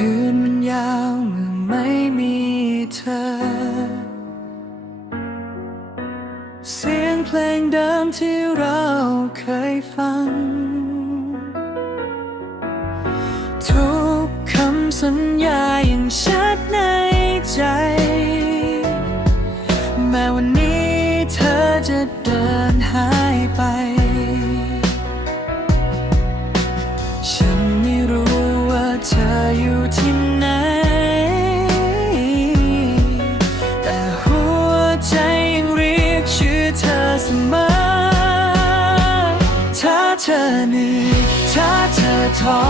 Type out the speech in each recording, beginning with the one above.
คืนมันยาวเมื่อไม่มีเธอ เสียงเพลงเดิมที่เราเคยฟัง ทุกคำสัญญายังชัดในใจ แม้วันนี้เธอจะเดินหายไป เหนื่อยถ้าเธอท้อ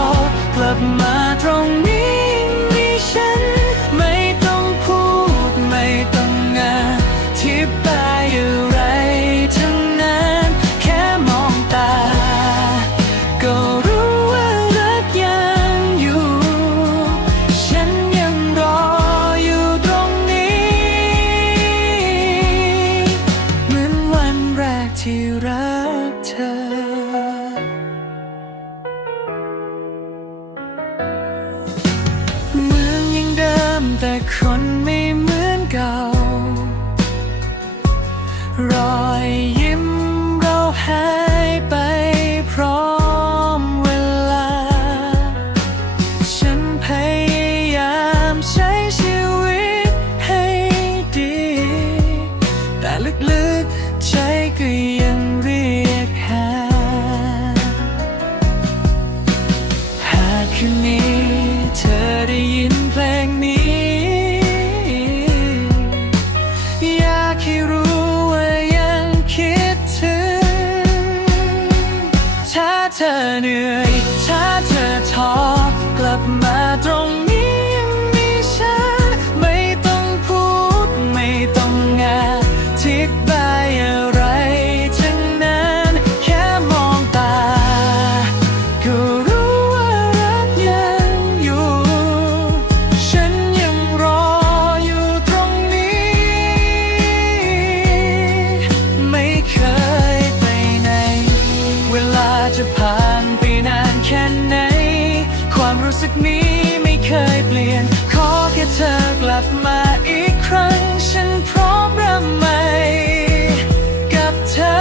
กลับมาตรงนี้มีฉัน ไม่ต้องพูดไม่ต้องงานที่บายอะไรทั้งนั้น แค่มองตา ก็รู้ว่ารักยังอยู่ ฉันยังรออยู่ตรงนี้ เหมือนวันแรกที่รัก อยยิ้มเราหายไปพร้อมเวลา ฉันพยายามใช้ชีวิตให้ดี แต่ลึกๆใจก็ยังเรียกหา หากคืนนี้เธอได้ยินเพลงนี้ เธอเหนื่อย ถ้าเธอท้อกลับมา สึกนี้ไม่เคยเปลี่ยน ขอแค่เธอกลับมาอีกครั้ง ฉันพร้อมเริ่มใหม่กับเธอ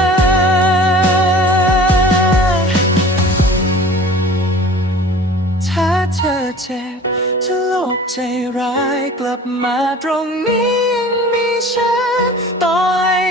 ถ้าเธอเจ็บถ้าโลกใจร้ายกลับมาตรงนี้ยังมีฉันต่อให้